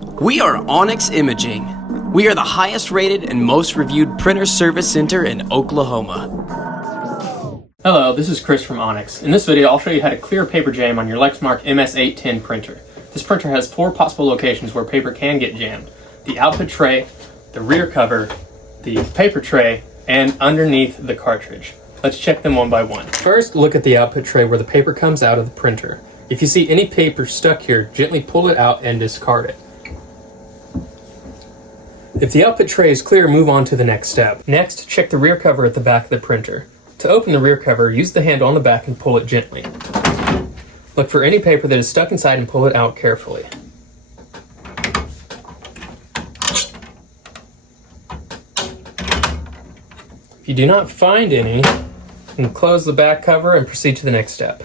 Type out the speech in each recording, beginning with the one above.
We are Onyx Imaging. We are the highest rated and most reviewed printer service center in Oklahoma. Hello, this is Chris from Onyx. In this video, I'll show you how to clear paper jam on your Lexmark MS810 printer. This printer has 4 possible locations where paper can get jammed: the output tray, the rear cover, the paper tray, and underneath the cartridge. Let's check them one by one. First, look at the output tray where the paper comes out of the printer. If you see any paper stuck here, gently pull it out and discard it. If the output tray is clear, move on to the next step. Next, check the rear cover at the back of the printer. To open the rear cover, use the handle on the back and pull it gently. Look for any paper that is stuck inside and pull it out carefully. If you do not find any, then close the back cover and proceed to the next step.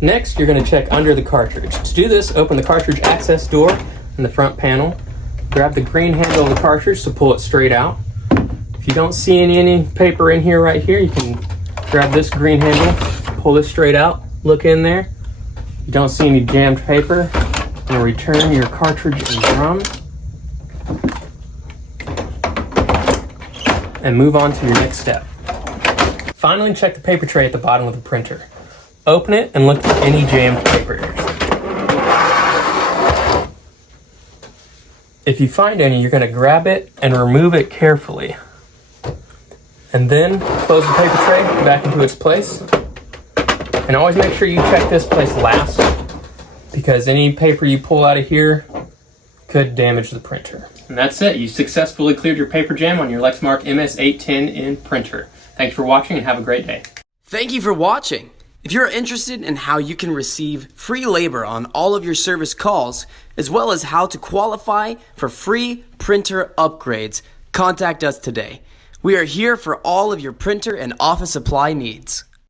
Next, you're going to check under the cartridge. To do this, open the cartridge access door in the front panel. Grab the green handle of the cartridge to pull it straight out. If you don't see any paper in here right here, you can grab this green handle, pull this straight out, look in there. If you don't see any jammed paper, and return your cartridge and drum. And move on to your next step. Finally, check the paper tray at the bottom of the printer. Open it and look for any jammed paper. If you find any, you're going to grab it and remove it carefully. And then close the paper tray back into its place. And always make sure you check this place last, because any paper you pull out of here could damage the printer. And that's it. You successfully cleared your paper jam on your Lexmark MS810 printer. Thanks for watching and have a great day. Thank you for watching. If you're interested in how you can receive free labor on all of your service calls, as well as how to qualify for free printer upgrades, contact us today. We are here for all of your printer and office supply needs.